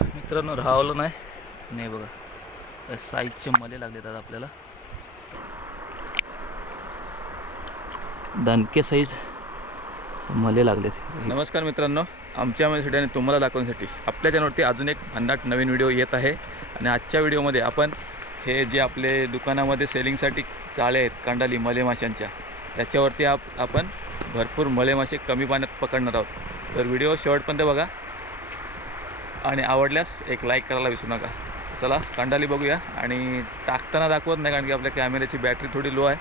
मित्रांनो राहावलं नाही बघा, त्या साईजचे मले लागलेत आज आपल्याला, दणके साईज मले लागलेत. नमस्कार मित्रांनो, आमच्या व्हिडिओने तुम्हाला दाखवण्यासाठी आपल्या चॅनलवरती अजून एक भन्नाट नवीन व्हिडिओ येत आहे. आणि आजच्या व्हिडिओमध्ये आपण हे जे आपले दुकानामध्ये सेलिंगसाठी जाळे आहेत कांडाली मले माशांच्या, त्याच्यावरती आपण भरपूर मले मासे कमी पाण्यात पकडणार आहोत. तर व्हिडिओ शेवटपर्यंत बघा आणि आवडल्यास एक लाईक करायला विसरू नका. चला कांडाली बघूया. आणि टाकताना दाखवत नाही कारण की आपल्या कॅमेऱ्याची बॅटरी थोडी लो आहे.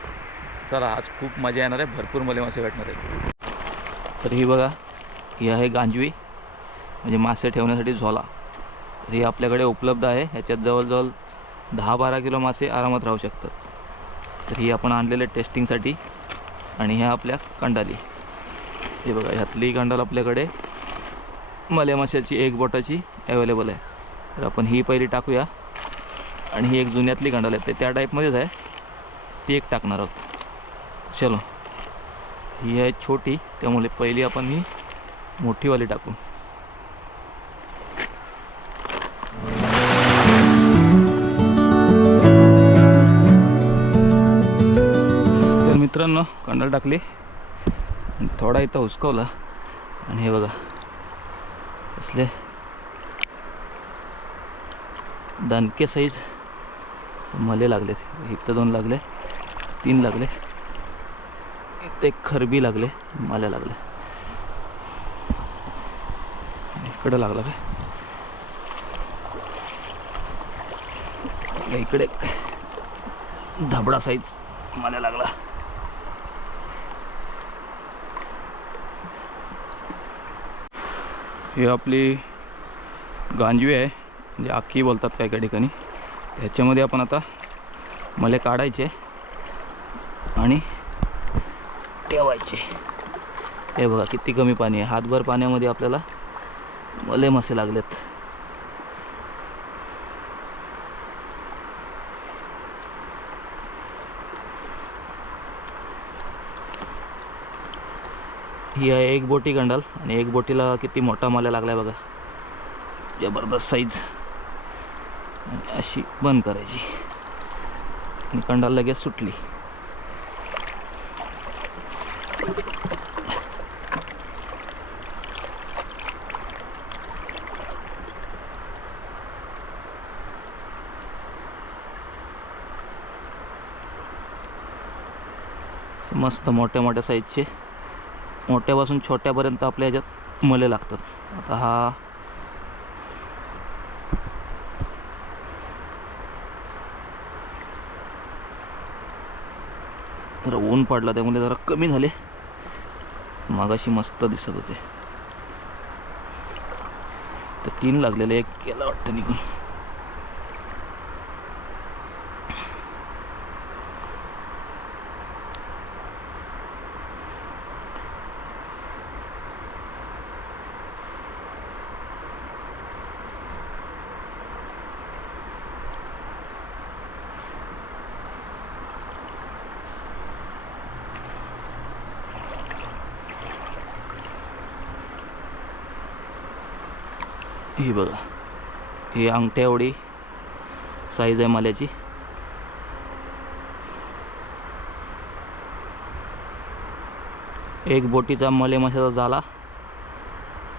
चला आज खूप मजा येणार आहे, भरपूर मले मासे भेटणार आहेत. तर ही बघा, ही आहे गांजवी, म्हणजे मासे ठेवण्यासाठी झोला. तर ही आपल्याकडे उपलब्ध आहे. ह्याच्यात जवळजवळ 10-12 किलो मासे आरामात राहू शकतात. तर ही आपण आणलेले टेस्टिंगसाठी. आणि ह्या आपल्या कंडाली, हे बघा, ह्यातली कंडाल आपल्याकडे मले माशाची 1 बोटाची अवेलेबल आहे. तर आपण ही पहिली टाकूया. आणि ही एक जुन्यातली कंडाल आहे, ते त्या टाईपमध्येच आहे, ती एक टाकणार आहोत. चलो, ही आहे छोटी, त्यामुळे पहिली आपण ही मोठीवाली टाकू. तर मित्रांनो, कंडाल टाकली, थोडा इथं हुसकवला. आणि हे बघा, असले दणके साईज मले लागलेत. इथं 2 लागले, 3 लागले, इथे खरबी लागले, मला लागले, इकडे लागला काय, इकडे धबडा साईज मला लागला. ही आपली गांजवी आहे, म्हणजे आखी बोलतात काही काही ठिकाणी. त्याच्यामध्ये आपण आता मले काढायचे आणि ठेवायचे. हे बघा किती कमी पाणी आहे, हातभर पाण्यामध्ये आपल्याला मले मासे लागलेत. ही आहे 1 बोटी कंडाल, आणि 1 बोटीला किती मोठा मला लागलाय बघा, जबरदस्त साईज. आणि अशी बंद करायची आणि कंडाल लगेच सुटली. मस्त मोठ्या मोठ्या साईजचे, मोठ्यापासून छोट्यापर्यंत आपल्या ह्याच्यात मले लागतात. आता हा जरा ऊन पडला त्यामुळे जरा कमी झाले, मागाशी मस्त दिसत होते. तर 3 लागलेले, 1 गेला वाटतं निघून. ही बघा, ही अंगठ्या एवढी साईज आहे माल्याची. एक बोटीचा मले माशाचा झाला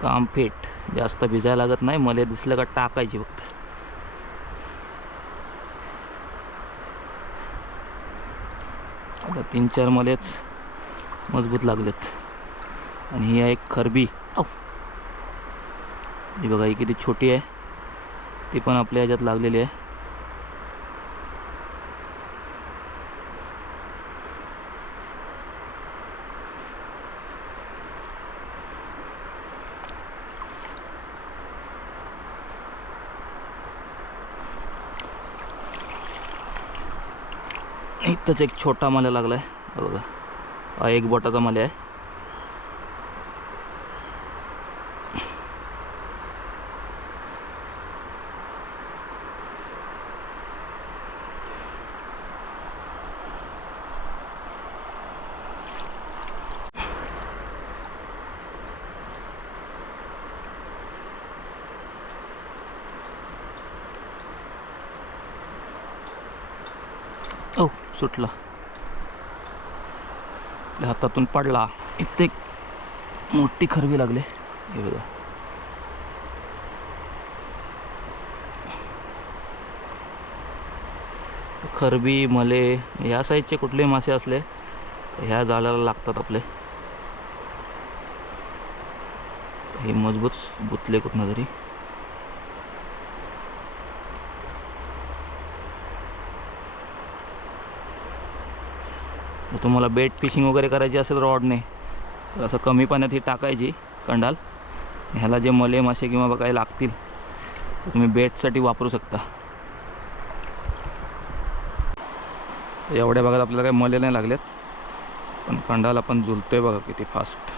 काम फेट. जास्त भिजायला लागत नाही, मले दिसलं का टाकायची फक्त. आता 3-4 मलेच मजबूत लागलेत. आणि ही आहे एक खरबी. ही बघा, ही किती छोटी आहे, ती पण आपल्या ह्याच्यात लागलेली आहे. इथंच एक छोटा माल्या लागलाय बघा, हा 1 बोटाचा माल्या आहे. सुटला, आपल्या हातातून पडला. इथे एक मोठी खरबी लागले, हे बघा. खरबी, मले या साईजचे कुठलेही मासे असले ह्या जाळ्याला लागतात आपले. हे मजबूत गुतले कुठनं तरी. जर तुम्हाला बेट फिशिंग वगैरे करायची असेल रॉडने तर असं कमी पाण्यात ही टाकायची कंडाल. ह्याला जे मले मासे किंवा काही लागतील तर तुम्ही बेटसाठी वापरू शकता. एवढ्या भागात आपल्याला काही मले नाही लागलेत, पण कंडाल आपण झुलतोय बघा किती फास्ट.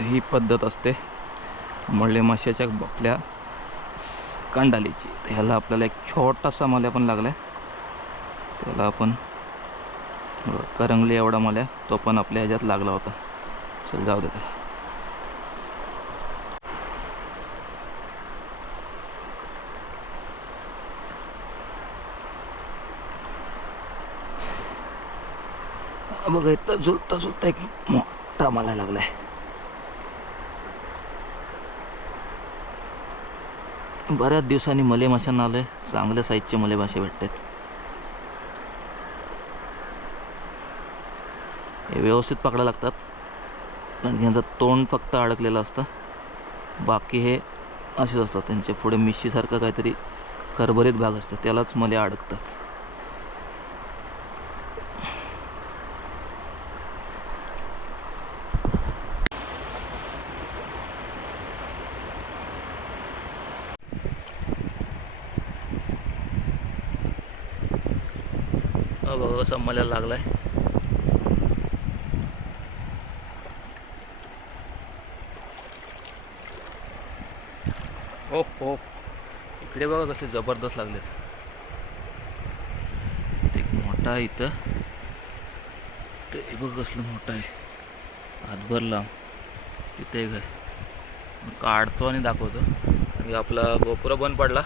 ही पद्धत असते मले माशाच्या आपल्या कंडालीची. ह्याला आपल्याला एक छोटासा मल्या पण लागला आहे, त्याला आपण करंगली एवढा मल्या तो पण आपल्या ह्याच्यात लागला होता. चल जाऊ दे त्याला. बघा इथं झुलता झुलता एक मोठा मला लागलाय. बऱ्याच दिवसांनी मले माशांना आलोय. चांगल्या साईजचे मले मासे भेटतात. हे व्यवस्थित पकडायला लागतात, कारण यांचं तोंड फक्त अडकलेलं असतं, बाकी हे असेच असतात. त्यांच्या पुढे मिशीसारखं काहीतरी खरबरीत भाग असतं, त्यालाच मले अडकतात. बघा कसा मला लागलाय. हो हो, इकडे बघा कसे जबरदस्त लागले. एक मोठा आहे इथं, ते बघ कसलं मोठं आहे, हातभर लांब. इथे एक आहे, काढतो आणि दाखवतो. आणि आपला गोपुरा बंद पडला,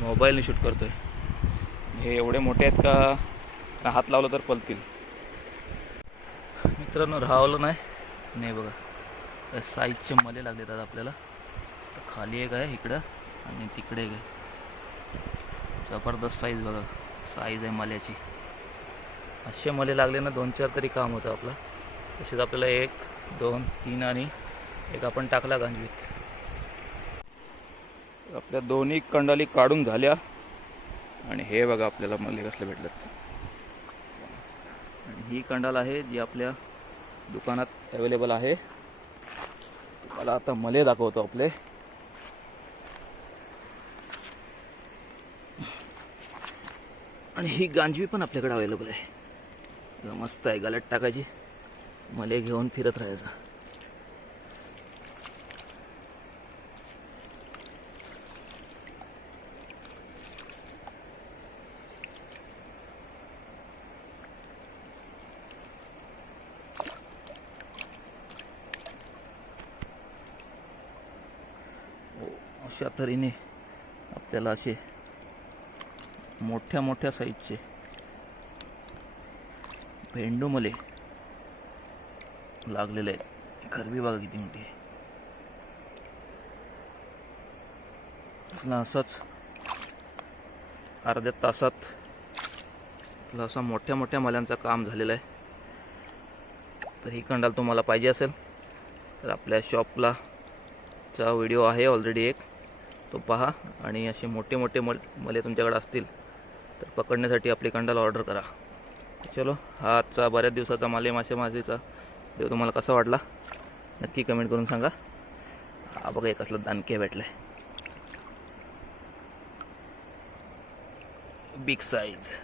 मोबाईलने शूट करतोय. हे एवढे मोठे आहेत का हात लावला तर पलतील. मित्रांनो राहावलं नाही बघा काय साईजचे मले लागले आहेत आपल्याला. तर खाली एक आहे इकडं आणि तिकडे एक आहे. जबरदस्त साईज बघा, साईज आहे मल्याची. असे मले लागले ना 2-4 तरी काम होतं आपलं. तसेच आपल्याला 1, 2, 3 आणि एक आपण टाकला गांजवीत. आपल्या दोन्ही कंडाली काढून झाल्या आणि हे बघा आपल्याला मले कसले भेटलेत. आणि ही कंडाल आहे जी आपल्या दुकानात अवेलेबल आहे. मला आता मले दाखवतो आपले. आणि ही गांजवी पण आपल्याकडे अवेलेबल आहे. मस्त आहे, गलत टाकायची, मले घेऊन फिरत राहायचा. अशा तऱ्हेने आपल्याला असे मोठ्या मोठ्या साईजचे भेंडू मले लागलेले आहेत. खरबी बघा किती मोठी आहे. असंच अर्ध्या तासात असा मोठ्या मोठ्या मल्यांचं काम झालेलं आहे. तर ही कंडाल तुम्हाला पाहिजे असेल तर आपल्या शॉपला चा व्हिडिओ आहे ऑलरेडी एक, तो पहा. आणि असे मोठे मोठे मले तुमच्याकडे असतील तर पकडण्यासाठी आपली कंडाल ऑर्डर करा. चलो, हा आजचा बऱ्याच दिवसाचा मासेमारीचा व्हिडिओ तुम्हाला कसा वाटला नक्की कमेंट करून सांगा. हा बघा एक असलं दानके भेटलं आहे, बिग साईज.